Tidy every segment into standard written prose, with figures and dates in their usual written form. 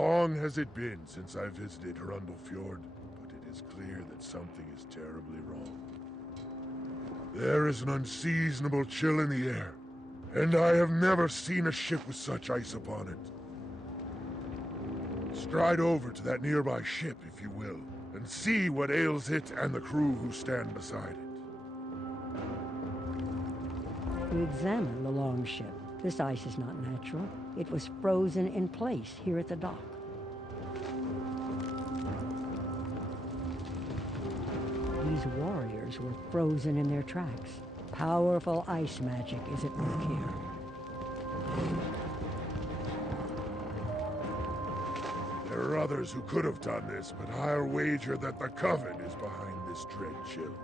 Long has it been since I visited Hrundle Fjord, but it is clear that something is terribly wrong. There is an unseasonable chill in the air, and I have never seen a ship with such ice upon it. Stride over to that nearby ship, if you will, and see what ails it and the crew who stand beside it. You examine the longship. This ice is not natural. It was frozen in place here at the dock. These warriors were frozen in their tracks. Powerful ice magic is at work here. There are others who could have done this, but I'll wager that the Coven is behind this dread chill.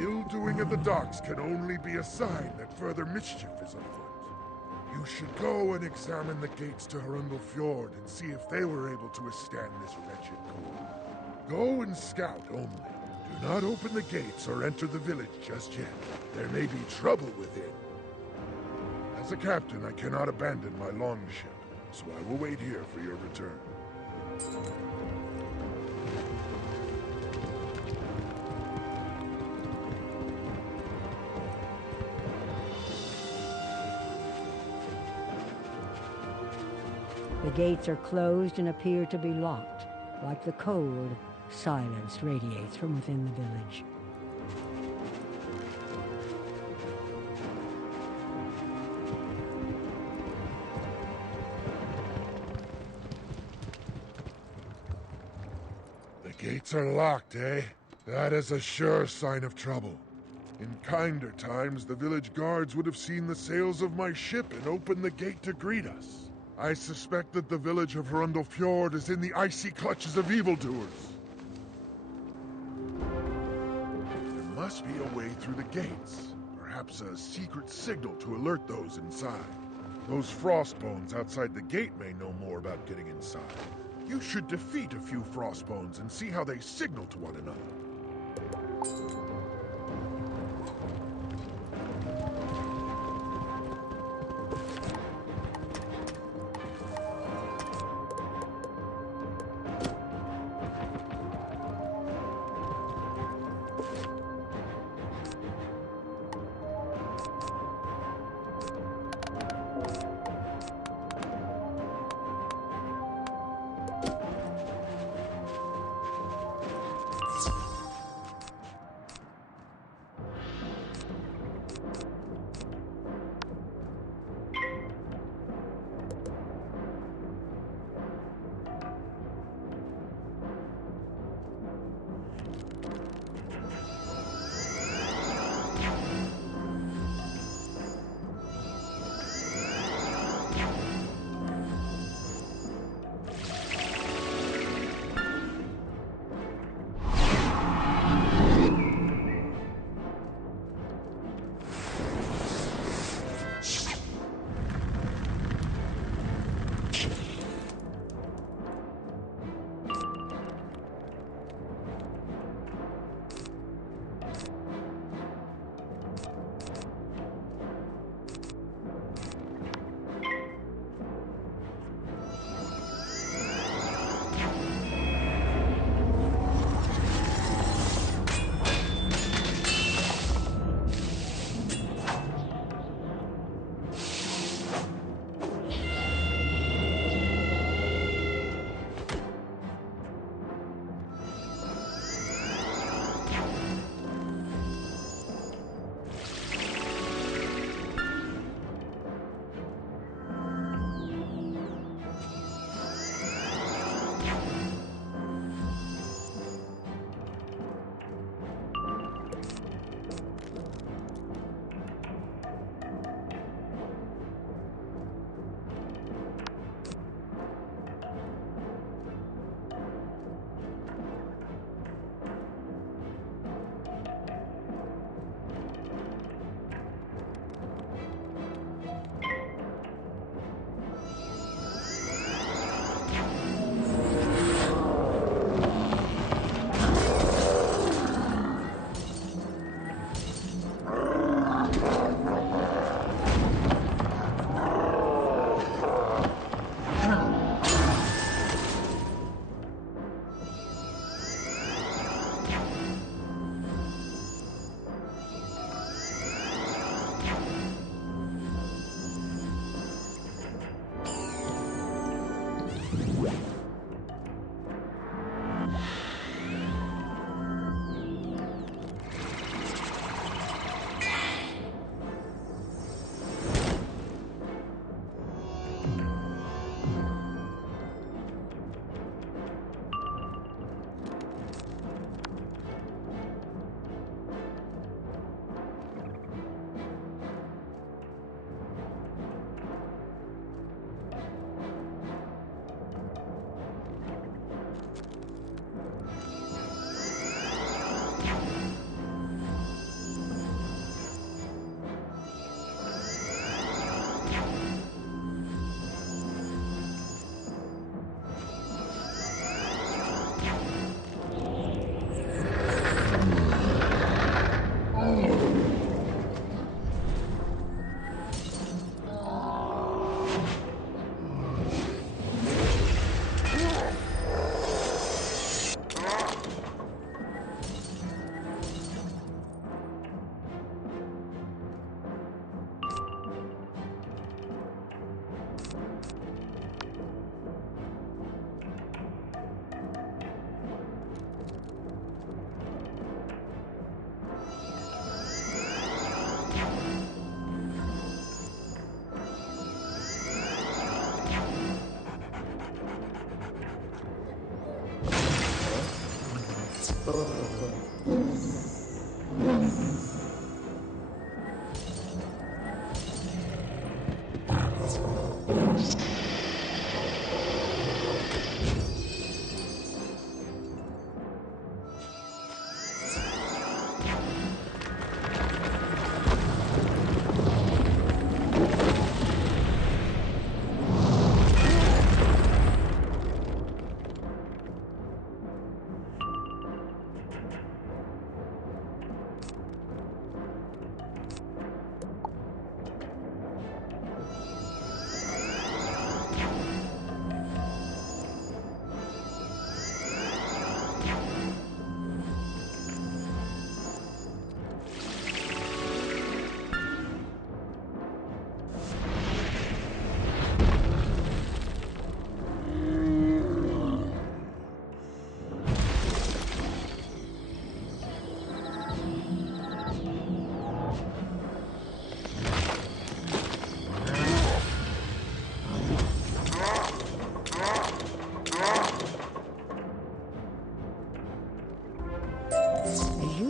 Ill-doing at the docks can only be a sign that further mischief is afoot. You should go and examine the gates to Hrundle Fjord and see if they were able to withstand this wretched cold. Go and scout only. Do not open the gates or enter the village just yet. There may be trouble within. As a captain, I cannot abandon my longship, so I will wait here for your return. The gates are closed and appear to be locked. Like the cold, silence radiates from within the village. The gates are locked, eh? That is a sure sign of trouble. In kinder times, the village guards would have seen the sails of my ship and opened the gate to greet us. I suspect that the village of Hrundle Fjord is in the icy clutches of evildoers. There must be a way through the gates. Perhaps a secret signal to alert those inside. Those frostbones outside the gate may know more about getting inside. You should defeat a few frostbones and see how they signal to one another.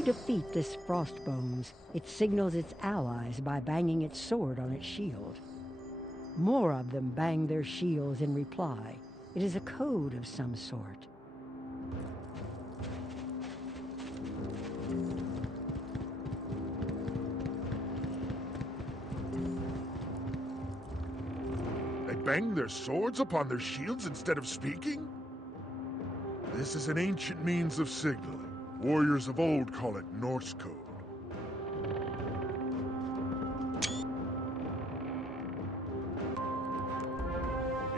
Defeat this frostbones, it signals its allies by banging its sword on its shield. More of them bang their shields in reply. It is a code of some sort. They bang their swords upon their shields instead of speaking? This is an ancient means of signaling. Warriors of old call it Norse code.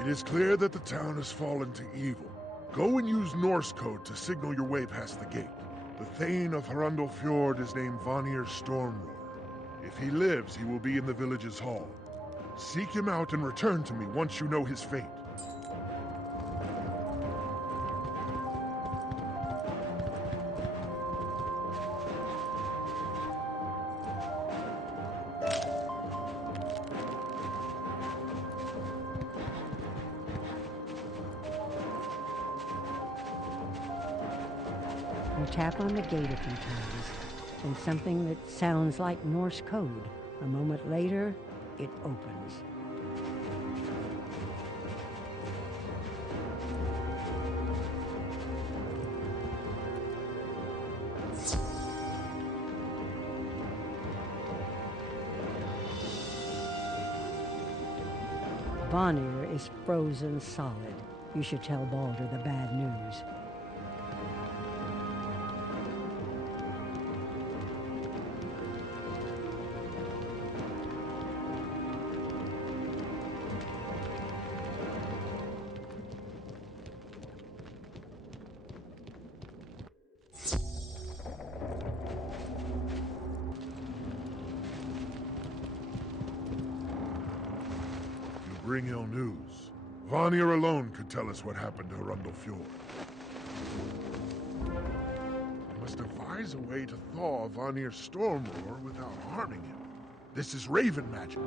It is clear that the town has fallen to evil. Go and use Norse code to signal your way past the gate. The Thane of Hrundle Fjord is named Vanir Stormroarer. If he lives, he will be in the village's hall. Seek him out and return to me once you know his fate. Tap on the gate a few times, and something that sounds like Norse code. A moment later, it opens. Vanir is frozen solid. You should tell Baldur the bad news. Bring ill news. Vanir alone could tell us what happened to Hrundle Fjord. I must devise a way to thaw Vanir Stormroarer without harming him. This is raven magic.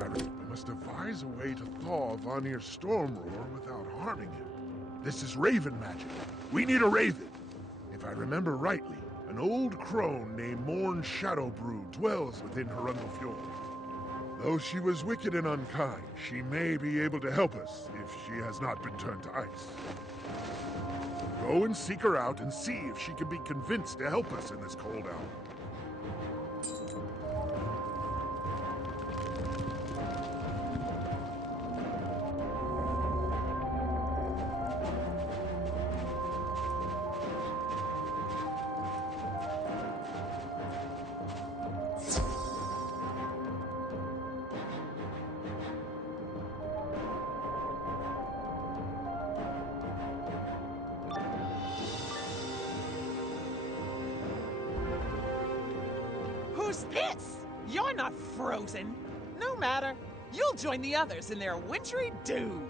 I must devise a way to thaw Vanir Stormroarer without harming him. This is raven magic. We need a raven. If I remember rightly, an old crone named Morn Shadowbrew dwells within Hrundle Fjord. Though she was wicked and unkind, she may be able to help us if she has not been turned to ice. Go and seek her out and see if she can be convinced to help us in this cold hour. Who's this? You're not frozen. No matter. You'll join the others in their wintry doom.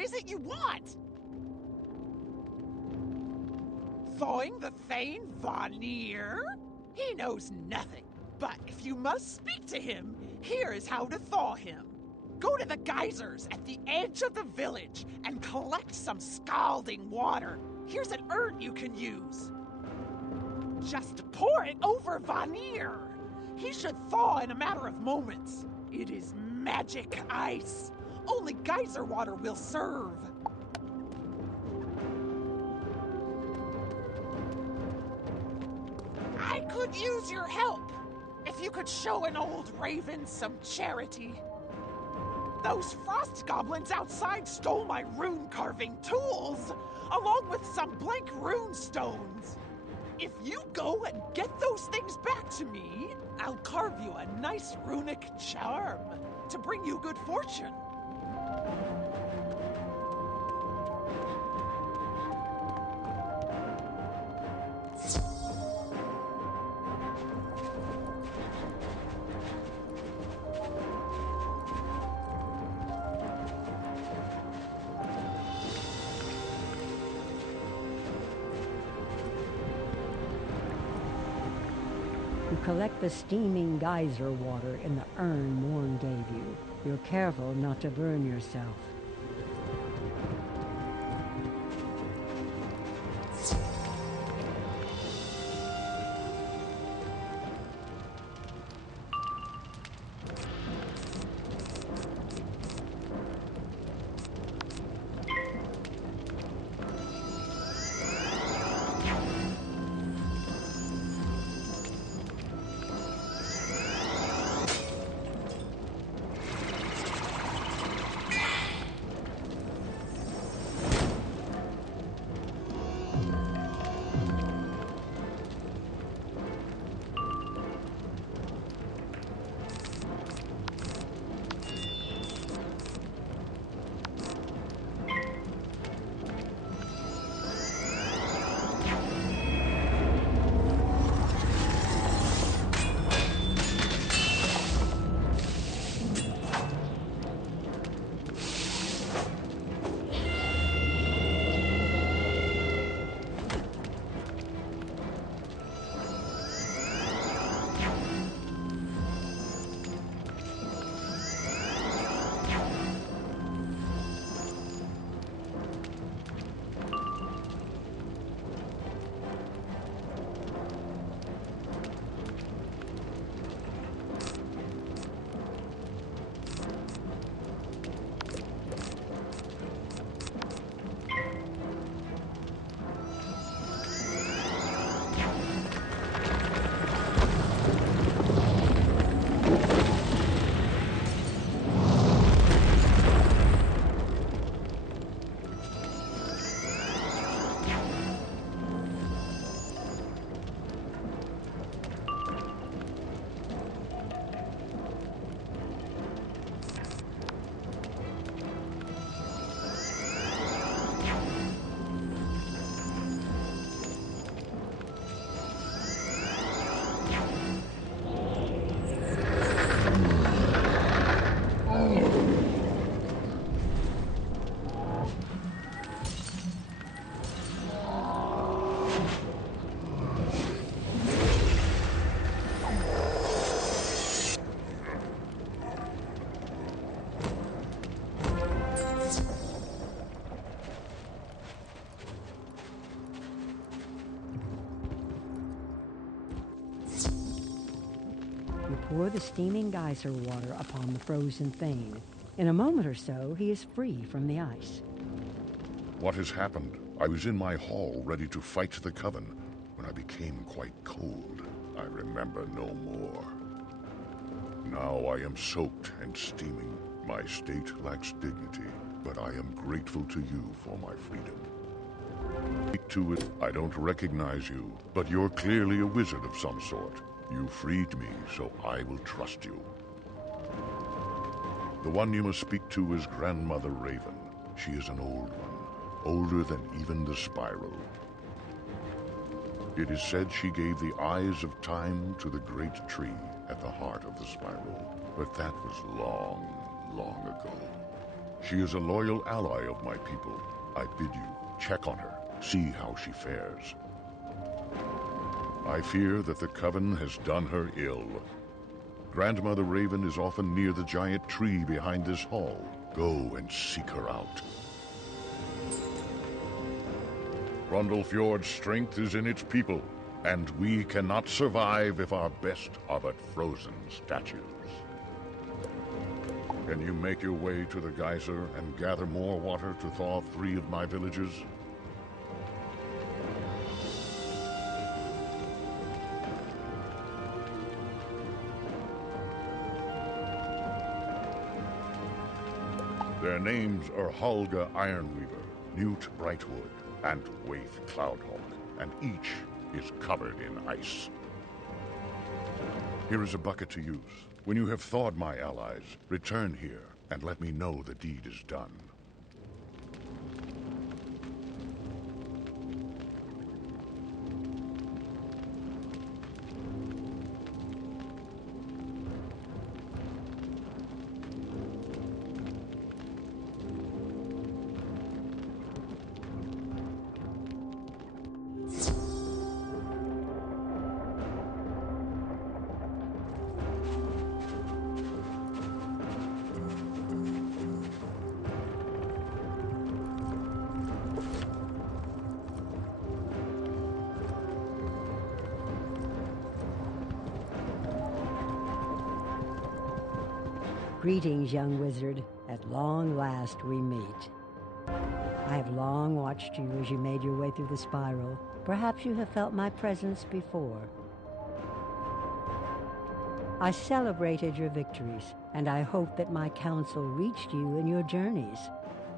What is it you want? Thawing the Thane Vanir? He knows nothing. But if you must speak to him, here is how to thaw him. Go to the geysers at the edge of the village and collect some scalding water. Here's an urn you can use. Just pour it over Vanir. He should thaw in a matter of moments. It is magic ice. Only geyser water will serve. I could use your help. If you could show an old raven some charity. Those frost goblins outside stole my rune carving tools, along with some blank rune stones. If you go and get those things back to me, I'll carve you a nice runic charm to bring you good fortune. You collect the steaming geyser water in the urn Morn gave you. You're careful not to burn yourself. pour the steaming geyser water upon the frozen Thane. In a moment or so, he is free from the ice. What has happened? I was in my hall ready to fight the Coven when I became quite cold. I remember no more. Now I am soaked and steaming. My state lacks dignity, but I am grateful to you for my freedom. Speak to it. I don't recognize you, but you're clearly a wizard of some sort. You freed me, so I will trust you. The one you must speak to is Grandmother Raven. She is an old one, older than even the spiral. It is said she gave the eyes of time to the great tree at the heart of the spiral, but that was long, long ago. She is a loyal ally of my people. I bid you check on her, see how she fares. I fear that the Coven has done her ill. Grandmother Raven is often near the giant tree behind this hall. Go and seek her out. Hrundle Fjord's strength is in its people, and we cannot survive if our best are but frozen statues. Can you make your way to the geyser and gather more water to thaw 3 of my villages? Their names are Holga Ironweaver, Newt Brightwood, and Waith Cloudhawk, and each is covered in ice. Here is a bucket to use. When you have thawed my allies, return here and let me know the deed is done. Greetings, young wizard. At long last we meet. I have long watched you as you made your way through the spiral. Perhaps you have felt my presence before. I celebrated your victories, and I hope that my counsel reached you in your journeys.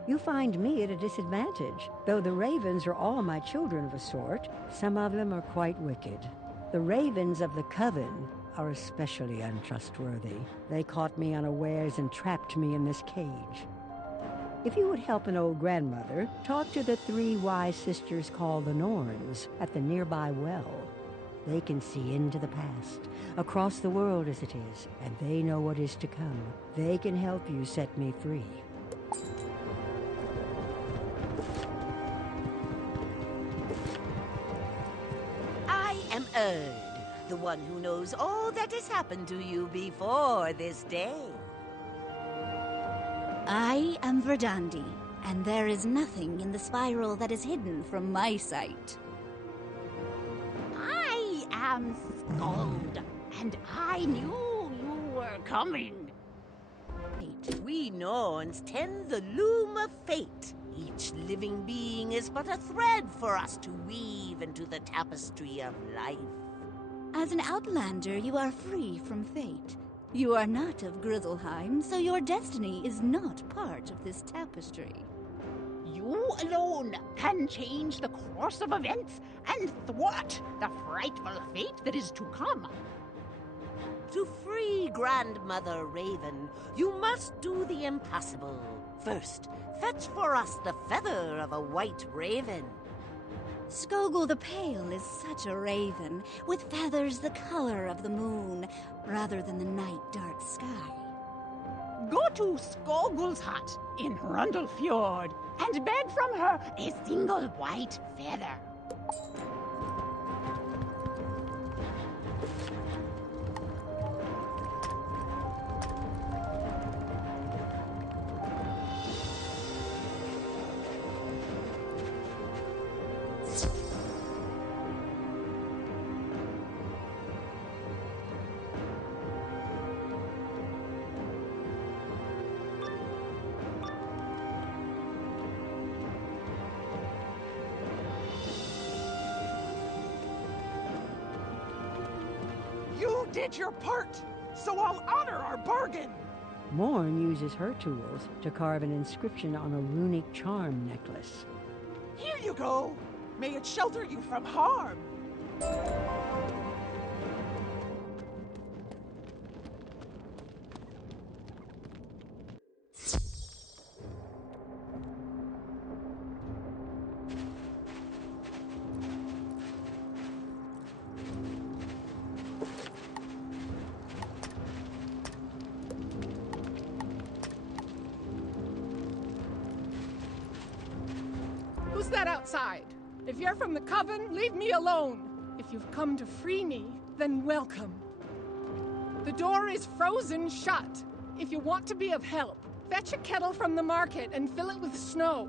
You find me at a disadvantage. Though the ravens are all my children of a sort, some of them are quite wicked. The ravens of the Coven are especially untrustworthy. They caught me unawares and trapped me in this cage. If you would help an old grandmother, talk to the 3 wise sisters called the Norns at the nearby well. They can see into the past, across the world as it is, and they know what is to come. They can help you set me free. I am Erd, the one who knows all that has happened to you before this day. I am Verdandi, and there is nothing in the spiral that is hidden from my sight. I am Skuld, and I knew you were coming. We Norns tend the Loom of Fate. Each living being is but a thread for us to weave into the tapestry of life. As an outlander, you are free from fate. You are not of Grizzleheim, so your destiny is not part of this tapestry. You alone can change the course of events and thwart the frightful fate that is to come. To free Grandmother Raven, you must do the impossible. First, fetch for us the feather of a white raven. Skogul the Pale is such a raven, with feathers the color of the moon, rather than the night dark sky. Go to Skogul's hut in Hrundle Fjord and beg from her a single white feather. did your part, so I'll honor our bargain. Morn uses her tools to carve an inscription on a runic charm necklace. Here you go. May it shelter you from harm. Who's that outside? If you're from the Coven, leave me alone. If you've come to free me, then welcome. The door is frozen shut. If you want to be of help, fetch a kettle from the market and fill it with snow.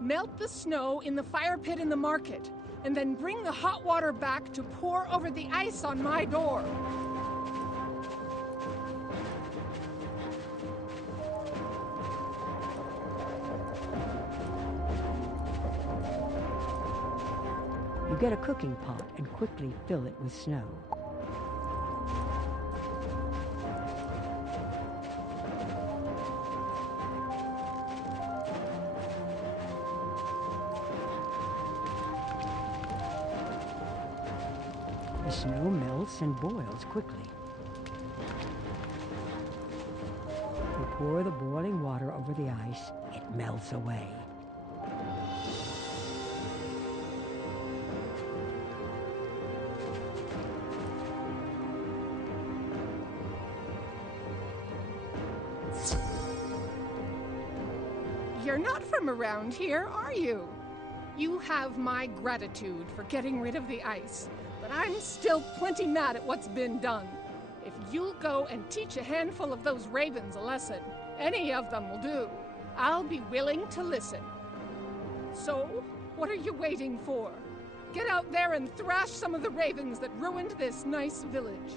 Melt the snow in the fire pit in the market, and then bring the hot water back to pour over the ice on my door. You get a cooking pot and quickly fill it with snow. The snow melts and boils quickly. You pour the boiling water over the ice, it melts away. You're not from around here, are you? You have my gratitude for getting rid of the ice, but I'm still plenty mad at what's been done. If you'll go and teach a handful of those ravens a lesson, any of them will do, I'll be willing to listen. So, what are you waiting for? Get out there and thrash some of the ravens that ruined this nice village.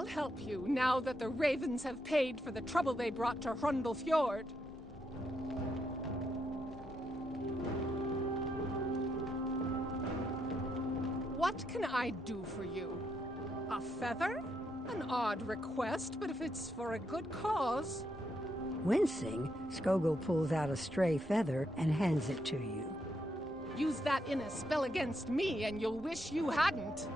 I'll help you now that the ravens have paid for the trouble they brought to Hrundle Fjord. What can I do for you? A feather? An odd request, but if it's for a good cause... Wincing, Skogul pulls out a stray feather and hands it to you. Use that in a spell against me, and you'll wish you hadn't.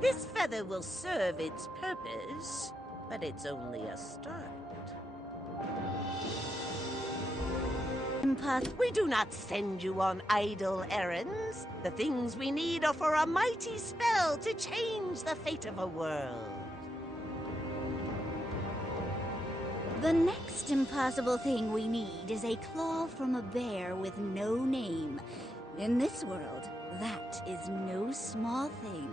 This feather will serve its purpose, but it's only a start. Empath, we do not send you on idle errands. The things we need are for a mighty spell to change the fate of a world. The next impossible thing we need is a claw from a bear with no name. In this world, that is no small thing.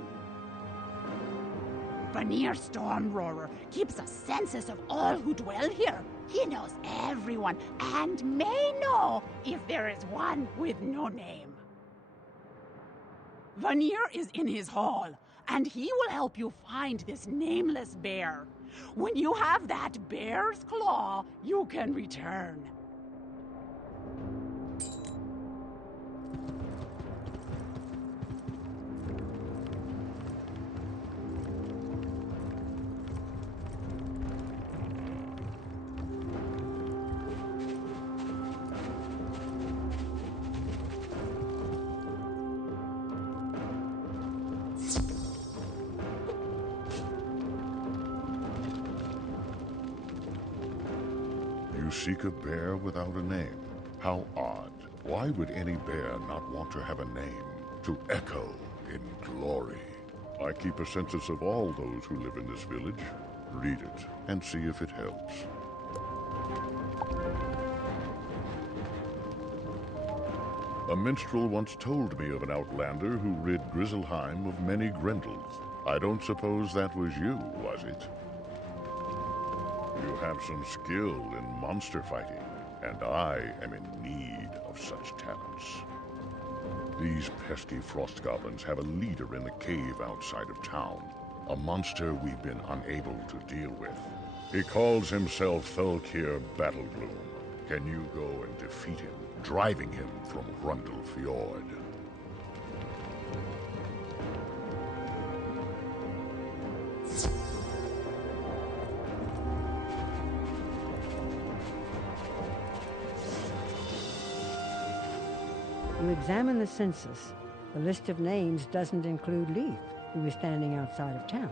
Vanir Stormroarer keeps a census of all who dwell here. He knows everyone and may know if there is one with no name. Vanir is in his hall, and he will help you find this nameless bear. When you have that bear's claw, you can return. You seek a bear without a name. How odd. Why would any bear not want to have a name? To echo in glory. I keep a census of all those who live in this village. Read it and see if it helps. A minstrel once told me of an outlander who rid Grizzleheim of many grendels. I don't suppose that was you, was it? You have some skill in monster fighting, and I am in need of such talents. These pesky frost goblins have a leader in the cave outside of town, a monster we've been unable to deal with. He calls himself Thalkir Battlegloom. Can you go and defeat him, driving him from Hrundle Fjord? You examine the census. The list of names doesn't include Leif, who is standing outside of town.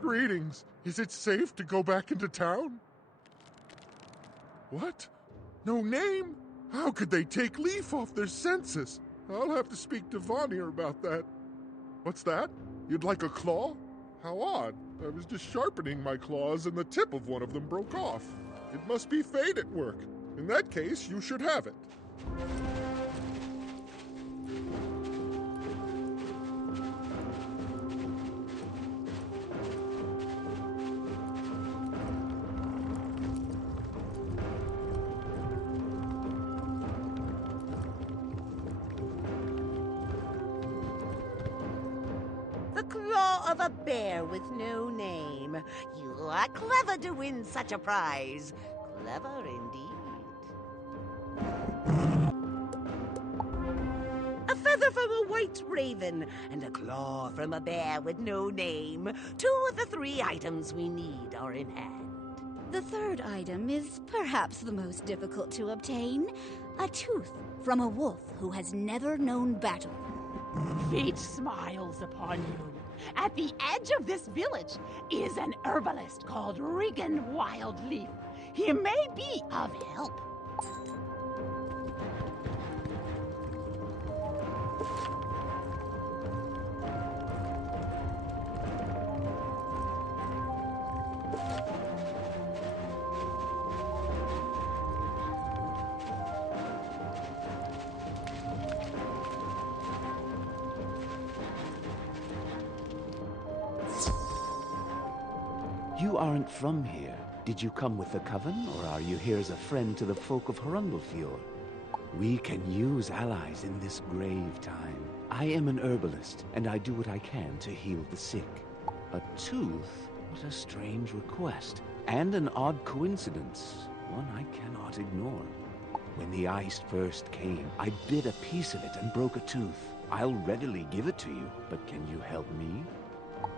Greetings. Is it safe to go back into town? What? No name? How could they take Leif off their census? I'll have to speak to Vanir about that. What's that? You'd like a claw? How odd. I was just sharpening my claws and the tip of one of them broke off. It must be fate at work. In that case, you should have it. The claw of a bear with no name. You are clever to win such a prize. Clever indeed. A feather from a white raven and a claw from a bear with no name. 2 of the 3 items we need are in hand. The third item is perhaps the most difficult to obtain. A tooth from a wolf who has never known battle. Fate smiles upon you. At the edge of this village is an herbalist called Regan Wildleaf. He may be of help. You aren't from here. Did you come with the Coven, or are you here as a friend to the folk of Hrundle Fjord? We can use allies in this grave time. I am an herbalist, and I do what I can to heal the sick. A tooth? What a strange request. And an odd coincidence. One I cannot ignore. When the ice first came, I bit a piece of it and broke a tooth. I'll readily give it to you, but can you help me?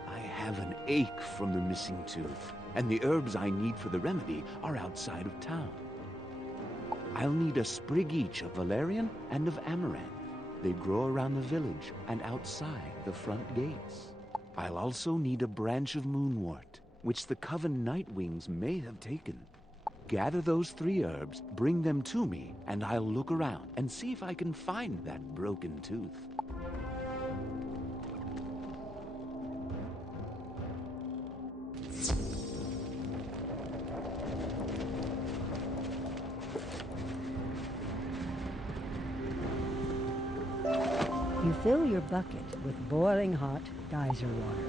I have an ache from the missing tooth, and the herbs I need for the remedy are outside of town. I'll need a sprig each of valerian and of amaranth. They grow around the village and outside the front gates. I'll also need a branch of moonwort, which the Coven Nightwings may have taken. Gather those 3 herbs, bring them to me, and I'll look around and see if I can find that broken tooth. You fill your bucket with boiling hot geyser water.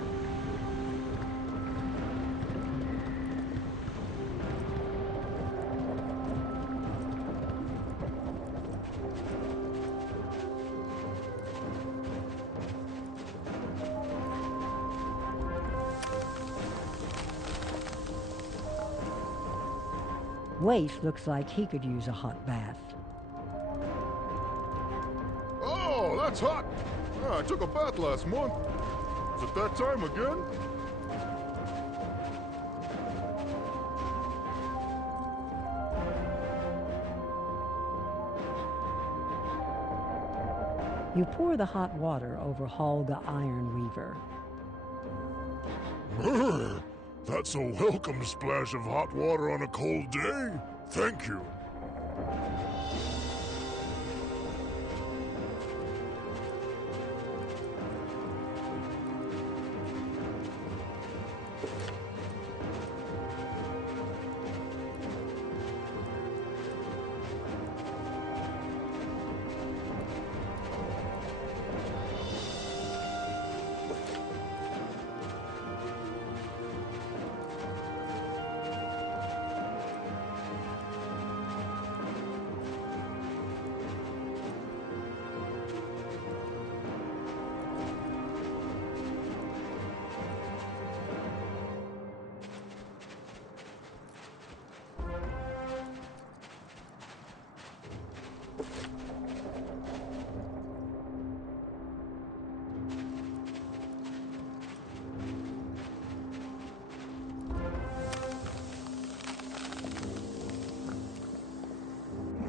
Waif looks like he could use a hot bath. Oh, that's hot! I took a bath last month. Is it that time again? You pour the hot water over Holga Iron Weaver. Brr, that's a welcome splash of hot water on a cold day. Thank you.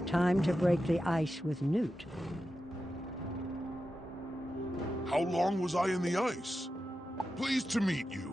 Time to break the ice with Newt. How long was I in the ice? Pleased to meet you.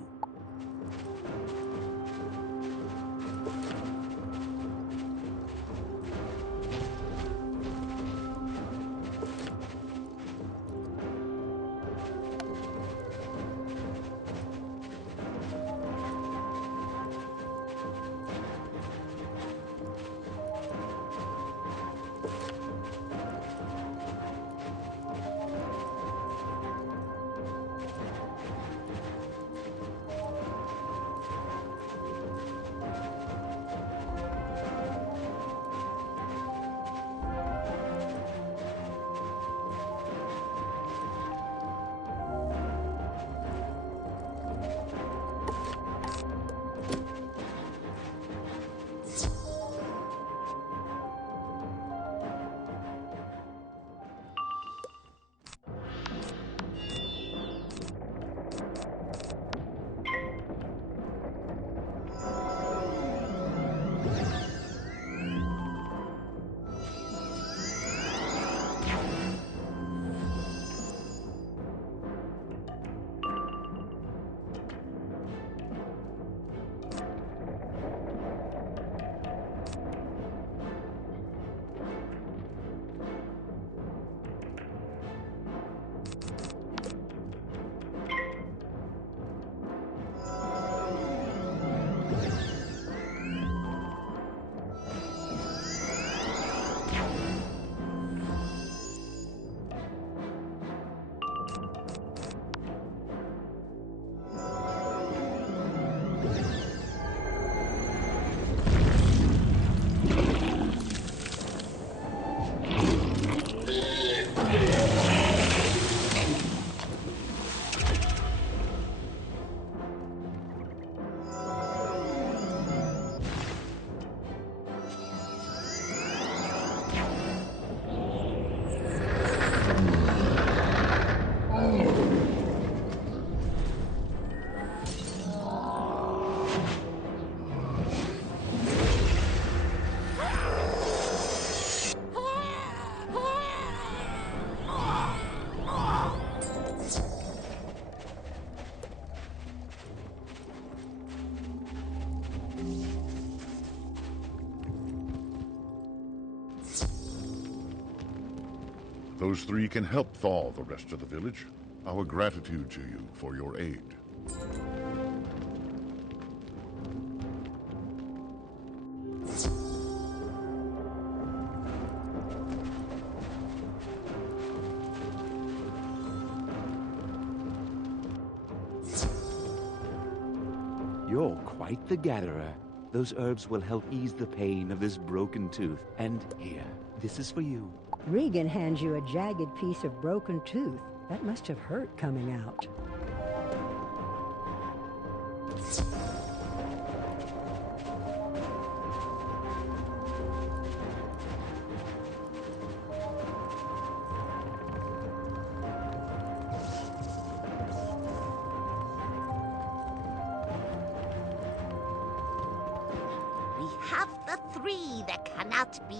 Those three can help thaw the rest of the village. Our gratitude to you for your aid. You're quite the gatherer. Those herbs will help ease the pain of this broken tooth. And here, this is for you. Regan hands you a jagged piece of broken tooth. That must have hurt coming out. We have the three that cannot be.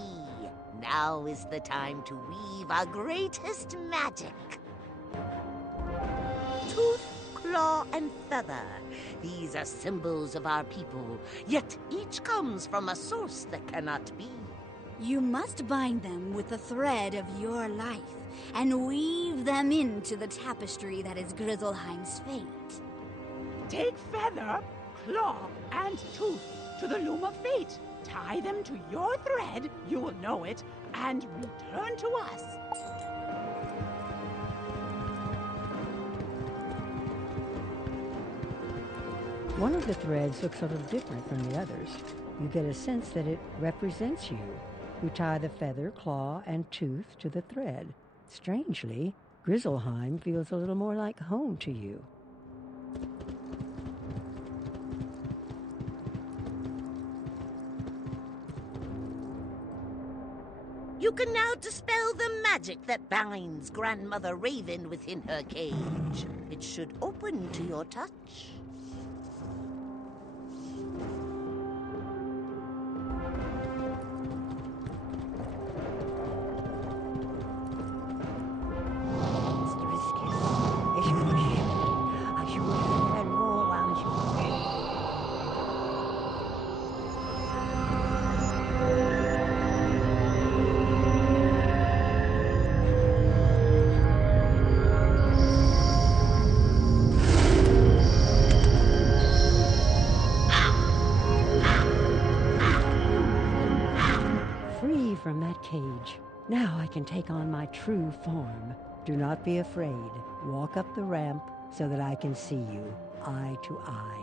Now is the time to weave our greatest magic. Tooth, claw, and feather. These are symbols of our people, yet each comes from a source that cannot be. You must bind them with the thread of your life and weave them into the tapestry that is Grizzleheim's fate. Take feather, claw, and tooth to the Loom of Fate. Tie them to your thread, you will know it, and return to us. One of the threads looks a little different from the others. You get a sense that it represents you. You tie the feather, claw, and tooth to the thread. Strangely, Grizzleheim feels a little more like home to you. You can now dispel the magic that binds Grandmother Raven within her cage. It should open to your touch. From that cage. Now I can take on my true form. Do not be afraid. Walk up the ramp so that I can see you, eye to eye.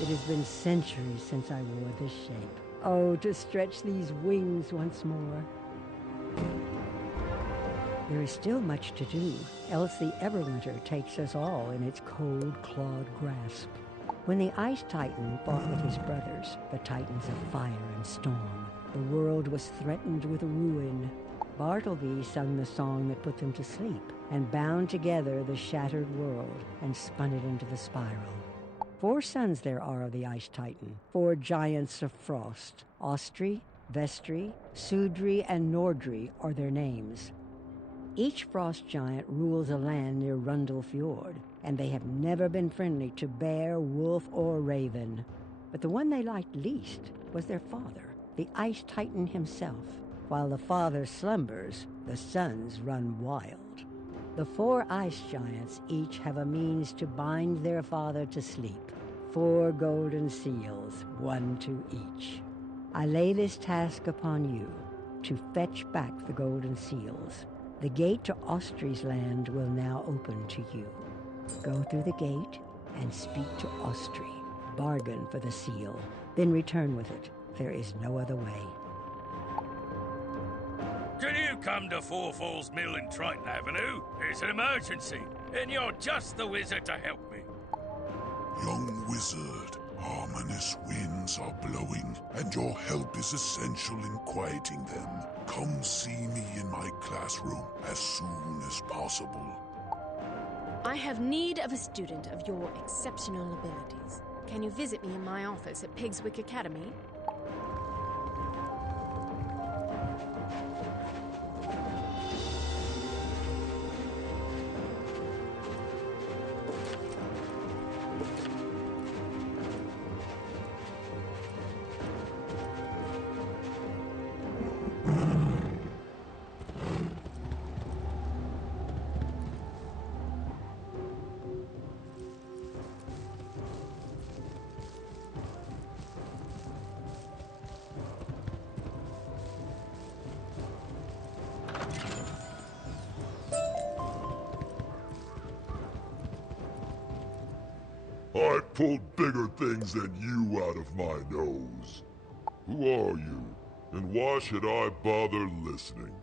It has been centuries since I wore this shape. Oh, to stretch these wings once more. There is still much to do, else the Everwinter takes us all in its cold, clawed grasp. When the Ice Titan fought with his brothers, the Titans of Fire and Storm, the world was threatened with ruin. Bartleby sung the song that put them to sleep, and bound together the shattered world, and spun it into the spiral. 4 sons there are of the Ice Titan, 4 giants of frost. Austri, Vestri, Sudri, and Nordri are their names. Each frost giant rules a land near Hrundle Fjord, and they have never been friendly to bear, wolf, or raven. But the one they liked least was their father, the Ice Titan himself. While the father slumbers, the sons run wild. The 4 ice giants each have a means to bind their father to sleep. 4 golden seals, 1 to each. I lay this task upon you, to fetch back the golden seals. The gate to Austri's land will now open to you. Go through the gate and speak to Austri. Bargain for the seal, then return with it. There is no other way. Can you come to Four Falls Mill in Triton Avenue? It's an emergency, and you're just the wizard to help me. Young wizard, ominous winds are blowing, and your help is essential in quieting them. Come see me in my classroom as soon as possible. I have need of a student of your exceptional abilities. Can you visit me in my office at Pigswick Academy? I pulled bigger things than you out of my nose. Who are you? And why should I bother listening?